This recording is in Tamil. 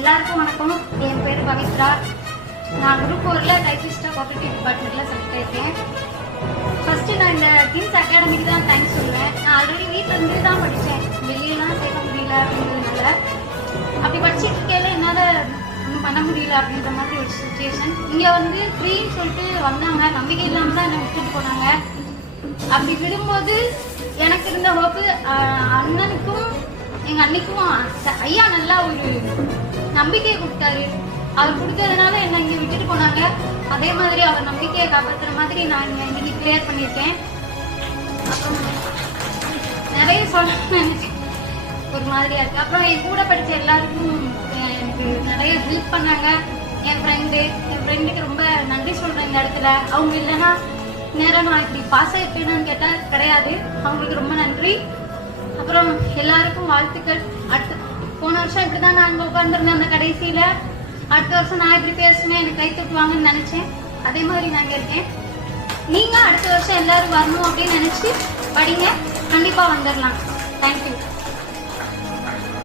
எல்லாருக்கும் வணக்கம். என் பேர் பவித்ரா. நான் குரூப் 4ல டைபிஸ்டா கோஆபரேட்டிவ் டிபார்ட்மெண்ட்ல செலக்ட் ஆயிருக்கேன். ஃபர்ஸ்ட் நான் இந்த கிங்ஸ் அகாடமிக்கு தான் தேங்க்ஸ் சொல்லுவேன். நான் ஆல்ரெடி வீட்டில் இருந்து தான் படித்தேன், வெளியெல்லாம் சேர்க்க முடியல அப்படிங்கிறதுனால. அப்படி படிச்சுட்டு இருக்கையில என்னால் ஒன்றும் பண்ண முடியல அப்படின்ற மாதிரி ஒரு சுச்சுவேஷன். இங்கே வந்து ஃப்ரீன்னு சொல்லிட்டு வந்தாங்க, நம்பிக்கை இல்லாமல் தான் என்னை விட்டுட்டு போனாங்க. அப்படி விடும்போது எனக்கு இருந்த ஹோப்பு அண்ணனுக்கும் எங்கள் அன்னைக்கும் ஐயா நல்லா ஒரு நம்பிக்கையை கொடுத்தாரு. அவர் கொடுத்ததுனால என்னை இங்கே விட்டுட்டு போனாங்க. அதே மாதிரி அவர் நம்பிக்கையை காப்பாற்றுற மாதிரி நான் இன்னைக்கு கிளியர் பண்ணியிருக்கேன். அப்புறம் நிறைய சொல்ல நினைச்சேன், ஒரு மாதிரியா இருக்கு. அப்புறம் என் கூட படித்த எல்லாருக்கும் எனக்கு நிறைய ஹெல்ப் பண்ணாங்க. என் ஃப்ரெண்டுக்கு ரொம்ப நன்றி சொல்கிறேன் இந்த இடத்துல. அவங்க இல்லைன்னா நேரம் நான் இப்படி பாஸ் ஆகிருப்பேன்னு கேட்டால் கிடையாது. அவங்களுக்கு ரொம்ப நன்றி. அப்புறம் எல்லாருக்கும் வாழ்த்துக்கள். போன வருஷம் இப்படி தான் நான் அங்கே உட்காந்துருந்தேன் அந்த கடைசியில். அடுத்த வருஷம் நான் இப்படி பேசுவேன், எனக்கு கை தட்டுவாங்கன்னு நினச்சேன். அதே மாதிரி நான் இங்கே இருக்கேன். நீங்கள் அடுத்த வருஷம் எல்லாரும் வரணும் அப்படின்னு நினச்சி படிங்க, கண்டிப்பாக வந்துடலாம். தேங்க்யூ.